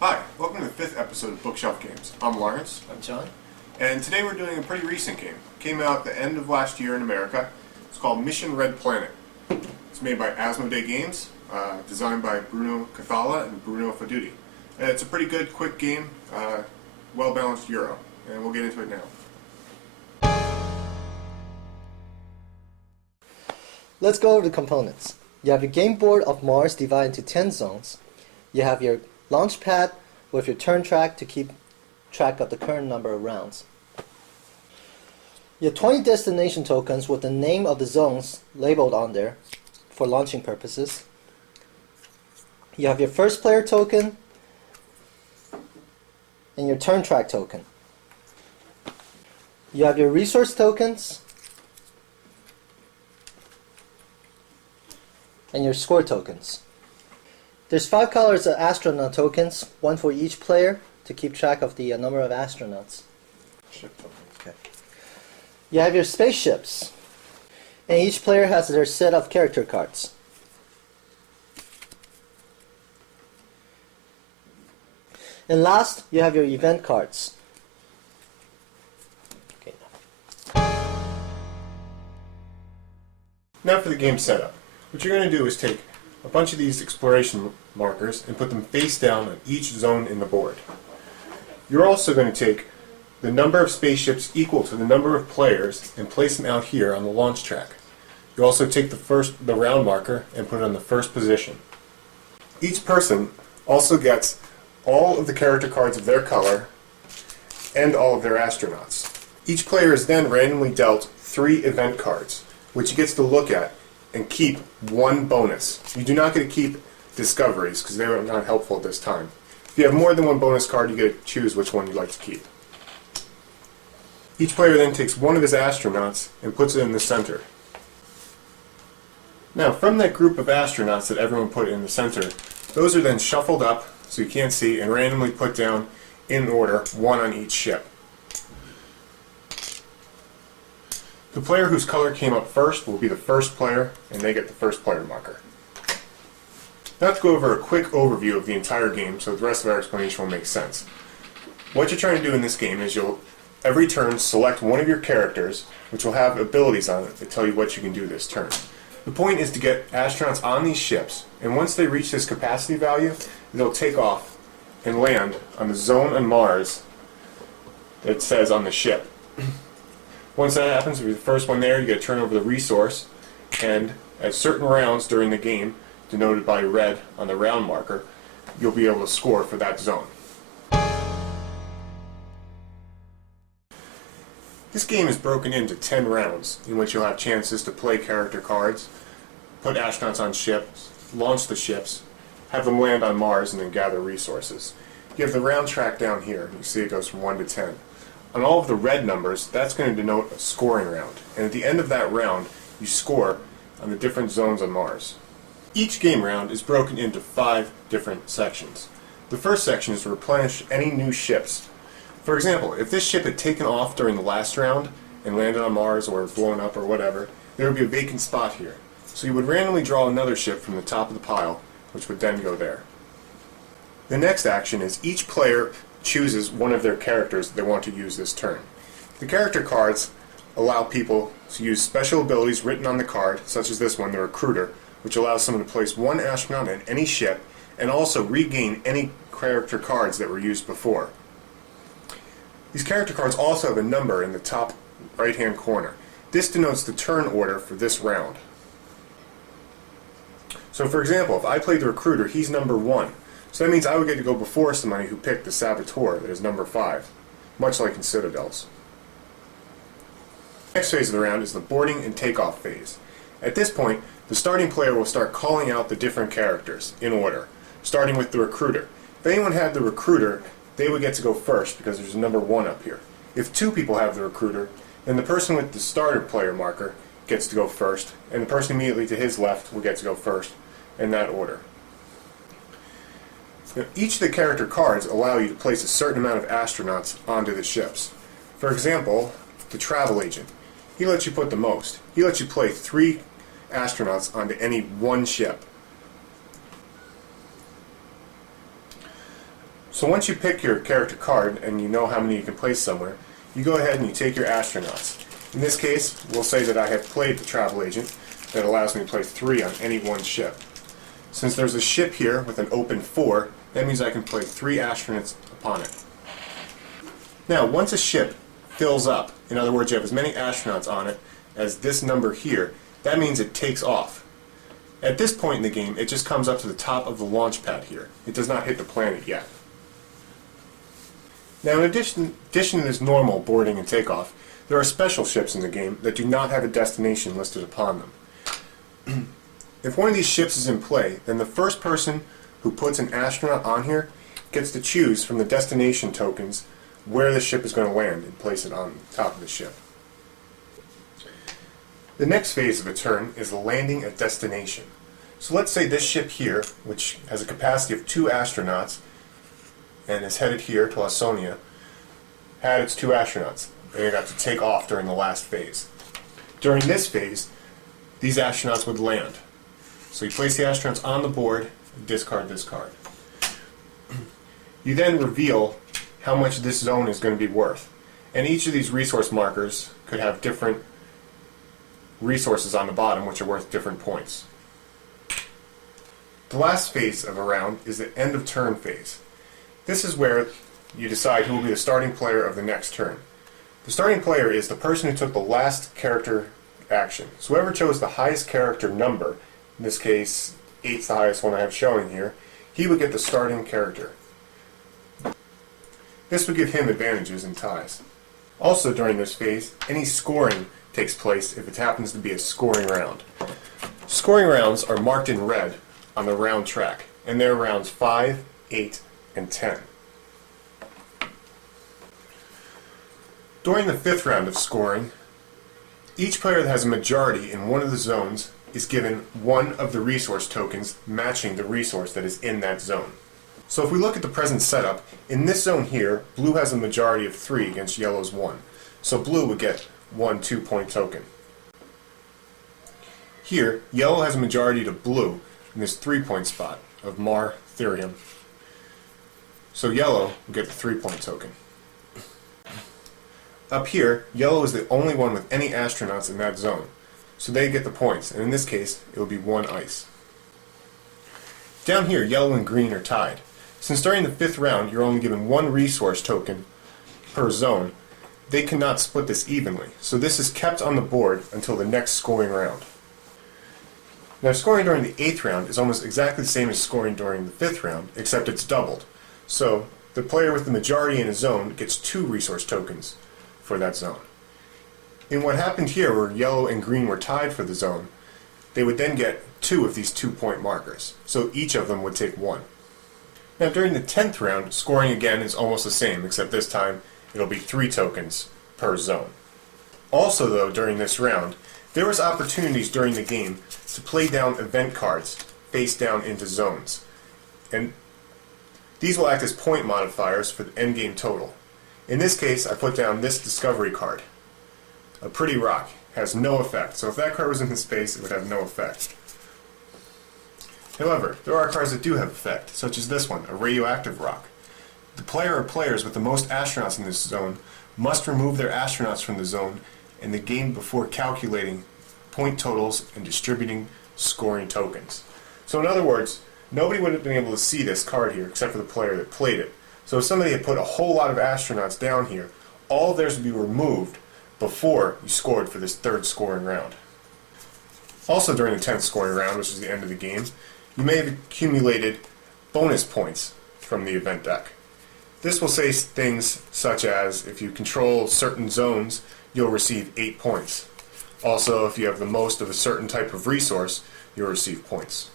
Hi, welcome to the 5th episode of Bookshelf Games. I'm Lawrence. I'm John. And today we're doing a pretty recent game. It came out at the end of last year in America. It's called Mission Red Planet. It's made by Asmodee Games, designed by Bruno Cathala and Bruno Faduti. It's a pretty good, quick game, well-balanced Euro, and we'll get into it now. Let's go over the components. You have your game board of Mars divided into 10 zones. You have your launch pad with your turn track to keep track of the current number of rounds. You have 20 destination tokens with the name of the zones labeled on there for launching purposes. You have your first player token and your turn track token. You have your resource tokens and your score tokens. There's 5 colors of astronaut tokens, one for each player to keep track of the number of astronauts. Ship tokens. Okay. You have your spaceships, and each player has their set of character cards. And last, you have your event cards. Okay. Now for the game setup. What you're going to do is take a bunch of these exploration markers and put them face down on each zone in the board. You're also going to take the number of spaceships equal to the number of players and place them out here on the launch track. You also take the round marker and put it on the first position. Each person also gets all of the character cards of their color and all of their astronauts. Each player is then randomly dealt 3 event cards, which he gets to look at and keep 1 bonus. You do not get to keep discoveries because they are not helpful at this time. If you have more than 1 bonus card, you get to choose which one you'd like to keep. Each player then takes 1 of his astronauts and puts it in the center. Now, from that group of astronauts that everyone put in the center, those are then shuffled up so you can't see and randomly put down in order, 1 on each ship. The player whose color came up first will be the first player, and they get the first player marker. Now to go over a quick overview of the entire game so the rest of our explanation will make sense. What you're trying to do in this game is you'll, every turn, select one of your characters, which will have abilities on it that tell you what you can do this turn. The point is to get astronauts on these ships, and once they reach this capacity value, they'll take off and land on the zone on Mars that it says on the ship. Once that happens, if you're the first one there, you get to turn over the resource, and at certain rounds during the game, denoted by red on the round marker, you'll be able to score for that zone. This game is broken into 10 rounds, in which you'll have chances to play character cards, put astronauts on ships, launch the ships, have them land on Mars, and then gather resources. You have the round track down here. You see it goes from 1 to 10. On all of the red numbers, that's going to denote a scoring round. And at the end of that round, you score on the different zones on Mars. Each game round is broken into 5 different sections. The first section is to replenish any new ships. For example, if this ship had taken off during the last round and landed on Mars or blown up or whatever, there would be a vacant spot here. So you would randomly draw another ship from the top of the pile, which would then go there. The next action is each player chooses one of their characters that they want to use this turn. The character cards allow people to use special abilities written on the card, such as this one, the Recruiter, which allows someone to place 1 astronaut in any ship and also regain any character cards that were used before. These character cards also have a number in the top right-hand corner. This denotes the turn order for this round. So for example, if I played the Recruiter, he's number 1. So that means I would get to go before somebody who picked the Saboteur, that is number 5, much like in Citadels. The next phase of the round is the boarding and takeoff phase. At this point, the starting player will start calling out the different characters in order, starting with the Recruiter. If anyone had the Recruiter, they would get to go first because there's a number 1 up here. If 2 people have the Recruiter, then the person with the starter player marker gets to go first, and the person immediately to his left will get to go first, in that order. Now, each of the character cards allow you to place a certain amount of astronauts onto the ships. For example, the travel agent. He lets you put the most. He lets you play 3 astronauts onto any one ship. So once you pick your character card and you know how many you can place somewhere, you go ahead and you take your astronauts. In this case, we'll say that I have played the travel agent that allows me to play 3 on any one ship. Since there's a ship here with an open 4, that means I can play 3 astronauts upon it. Now, once a ship fills up, in other words, you have as many astronauts on it as this number here, that means it takes off. At this point in the game, it just comes up to the top of the launch pad here. It does not hit the planet yet. Now, in addition to this normal boarding and takeoff, there are special ships in the game that do not have a destination listed upon them. If one of these ships is in play, then the first person who puts an astronaut on here gets to choose from the destination tokens where the ship is going to land and place it on top of the ship. The next phase of a turn is the landing at destination. So let's say this ship here, which has a capacity of 2 astronauts and is headed here to Lasonia, had its 2 astronauts. They got to take off during the last phase. During this phase, these astronauts would land. So you place the astronauts on the board, discard this card. You then reveal how much this zone is going to be worth. And each of these resource markers could have different resources on the bottom which are worth different points. The last phase of a round is the end of turn phase. This is where you decide who will be the starting player of the next turn. The starting player is the person who took the last character action. So whoever chose the highest character number, in this case 8's the highest one I have showing here, he would get the starting character. This would give him advantages in ties. Also during this phase, any scoring takes place if it happens to be a scoring round. Scoring rounds are marked in red on the round track, and they're rounds 5, 8, and 10. During the 5th round of scoring, each player that has a majority in one of the zones is given one of the resource tokens matching the resource that is in that zone. So if we look at the present setup, in this zone here, blue has a majority of 3 against yellow's 1. So blue would get 1 2-point token. Here, yellow has a majority to blue in this 3-point spot of Mar Therium. So yellow will get the 3-point token. Up here, yellow is the only one with any astronauts in that zone. So they get the points, and in this case, it will be 1 ice. Down here, yellow and green are tied. Since during the 5th round you're only given 1 resource token per zone, they cannot split this evenly. So this is kept on the board until the next scoring round. Now scoring during the 8th round is almost exactly the same as scoring during the 5th round, except it's doubled. So the player with the majority in a zone gets 2 resource tokens for that zone. In what happened here, where yellow and green were tied for the zone, they would then get 2 of these 2-point markers. So each of them would take 1. Now during the 10th round, scoring again is almost the same, except this time it'll be 3 tokens per zone. Also though, during this round, there was opportunities during the game to play down event cards face down into zones. And these will act as point modifiers for the endgame total. In this case, I put down this discovery card. A pretty rock. Has no effect. So if that card was in the space, it would have no effect. However, there are cards that do have effect, such as this one, a radioactive rock. The player or players with the most astronauts in this zone must remove their astronauts from the zone in the game before calculating point totals and distributing scoring tokens. So in other words, nobody would have been able to see this card here except for the player that played it. So if somebody had put a whole lot of astronauts down here, all of theirs would be removed before you scored for this 3rd scoring round. Also during the 10th scoring round, which is the end of the game, you may have accumulated bonus points from the event deck. This will say things such as, if you control certain zones, you'll receive 8 points. Also, if you have the most of a certain type of resource, you'll receive points.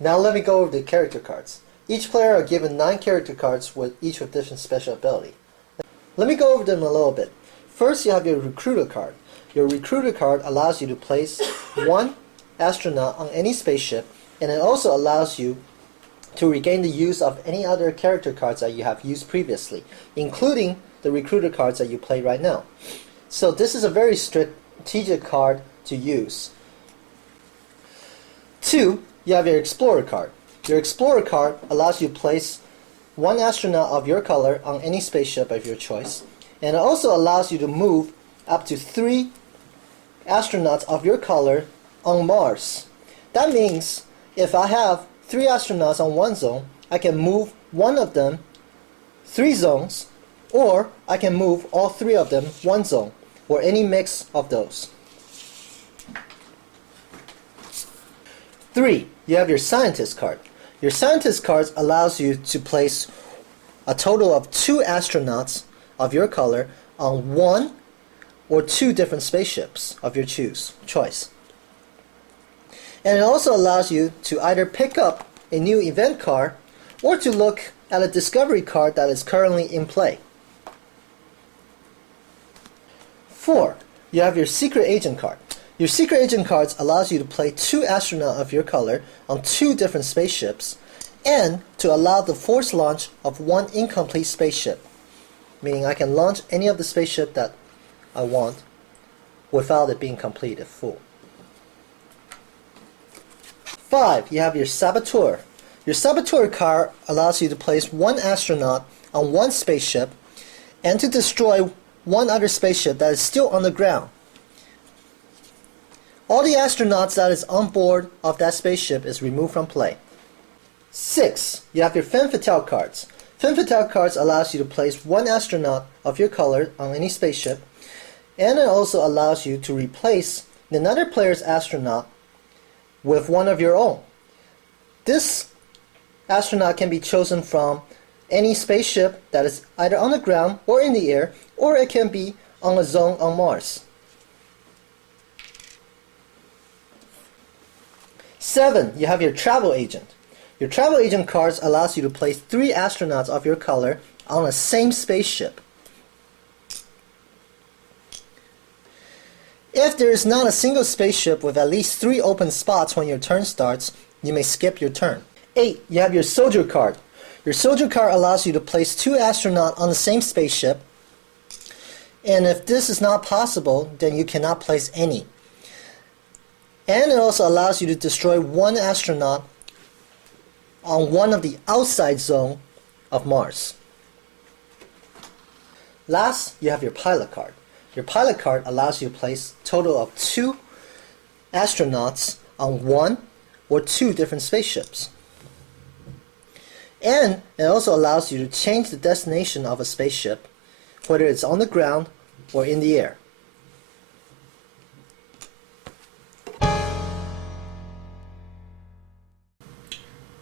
Now let me go over the character cards. Each player are given 9 character cards with each with different special ability. Let me go over them a little bit. First, you have your recruiter card. Your recruiter card allows you to place 1 astronaut on any spaceship, and it also allows you to regain the use of any other character cards that you have used previously, including the recruiter cards that you play right now. So this is a very strategic card to use. 2, you have your Explorer card. Your Explorer card allows you to place one astronaut of your color on any spaceship of your choice, and it also allows you to move up to 3 astronauts of your color on Mars. That means if I have 3 astronauts on one zone, I can move one of them 3 zones, or I can move all 3 of them 1 zone, or any mix of those. 3. You have your Scientist card. Your Scientist card allows you to place a total of 2 astronauts of your color on 1 or 2 different spaceships of your choice. And it also allows you to either pick up a new event card or to look at a discovery card that is currently in play. 4. You have your Secret Agent card. Your Secret Agent cards allows you to play 2 astronauts of your color on 2 different spaceships and to allow the forced launch of 1 incomplete spaceship, meaning I can launch any of the spaceship that I want without it being completed full. 5. You have your Saboteur. Your Saboteur card allows you to place 1 astronaut on 1 spaceship and to destroy 1 other spaceship that is still on the ground. All the astronauts that is on board of that spaceship is removed from play. 6. You have your Femme Fatale cards. Femme Fatale cards allows you to place 1 astronaut of your color on any spaceship, and it also allows you to replace another player's astronaut with one of your own. This astronaut can be chosen from any spaceship that is either on the ground or in the air, or it can be on a zone on Mars. 7. You have your Travel Agent. Your Travel Agent cards allows you to place 3 astronauts of your color on the same spaceship. If there is not a single spaceship with at least 3 open spots when your turn starts, you may skip your turn. 8. You have your Soldier card. Your Soldier card allows you to place 2 astronauts on the same spaceship, and if this is not possible, then you cannot place any. And it also allows you to destroy 1 astronaut on one of the outside zone of Mars. Last, you have your Pilot card. Your Pilot card allows you to place a total of 2 astronauts on 1 or 2 different spaceships. And it also allows you to change the destination of a spaceship, whether it's on the ground or in the air.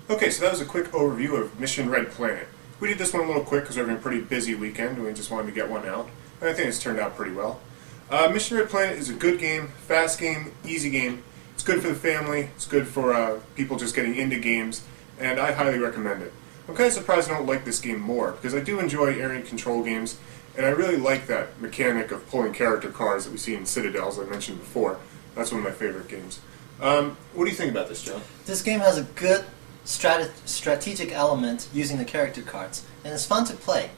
Okay, so that was a quick overview of Mission Red Planet. We did this one a little quick because we're having a pretty busy weekend and we just wanted to get one out. And I think it's turned out pretty well. Mission Red Planet is a good game, fast game, easy game. It's good for the family, it's good for people just getting into games, and I highly recommend it. I'm kind of surprised I don't like this game more, because I do enjoy area control games, and I really like that mechanic of pulling character cards that we see in Citadel, as I mentioned before. That's one of my favorite games. What do you think about this, Joe? This game has a good strategic element using the character cards, and it's fun to play.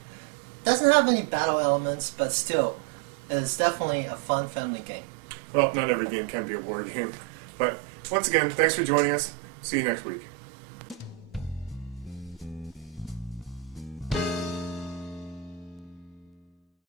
Doesn't have any battle elements, but still, it's definitely a fun family game. Well, not every game can be a war game. But once again, thanks for joining us. See you next week.